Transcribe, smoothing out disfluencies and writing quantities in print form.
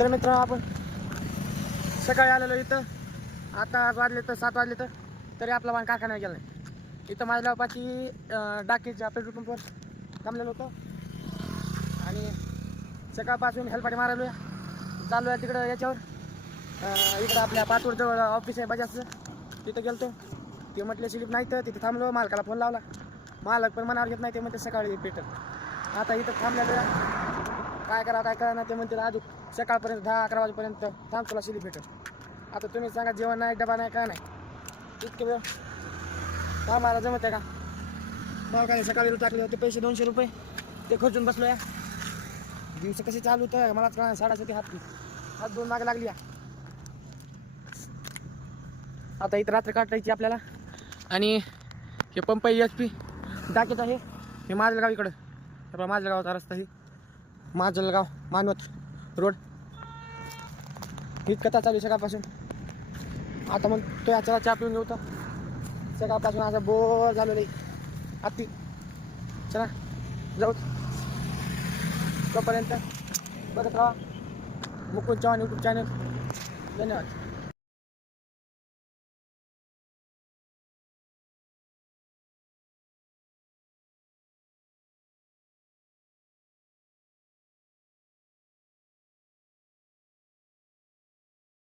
तर मित्र आपण सकाळी आलेलो इथं. आता वाजले तर 7 वाजले तरी आपला वाहन कारखान्यात गेला नाही. इथं माझ्या पाची डाकीच्या पेट्रोल पंपवर थांबलेलो होतो आणि सकाळपासून हेलपाटी मारायलो चालू आहे तिकडं याच्यावर. इकडं आपल्या पाचवडजवळ ऑफिस आहे बजाजचं, तिथं गेलतो. ते म्हटले स्लिप नाही तर तिथं थांबलो. मालकाला फोन लावला, मालक पण मनावर घेत नाही. ते म्हणते सकाळी पेट्रोल. आता इथं थांबलेलो काय करा ना. ते म्हणते अजून सकाळपर्यंत 10-11 वाजेपर्यंत थांब, तुला स्लिप भेटेल. आता तुम्ही सांगा, जेवण नाही, डबा नाही, काय नाही, इतके वेळ थांबायला जमत आहे का? मग काय सकाळी टाकले होते पैसे 200 रुपये, ते खर्चून बसलो या. दिवस कसे चालू होतं मलाच कळा. 7:30 हात दोन मागे लागली. आता इथं रात्र काटायची आपल्याला. आणि हे पंप आहे HP डाकेत आहे. हे माजलगाव इकडं आपला माजलगावचा रस्ता आहे. माजलगाव मानवत रोड हीच कथा चालू सकाळपासून. आता मग तो याच्याला चहा पिऊन घेऊ तर सकाळपासून असं बोर झालेलं आहे अति. चला जाऊ तोपर्यंत बघत राहा मुकुंद चव्हाण यूट्यूब चॅनल. धन्यवाद.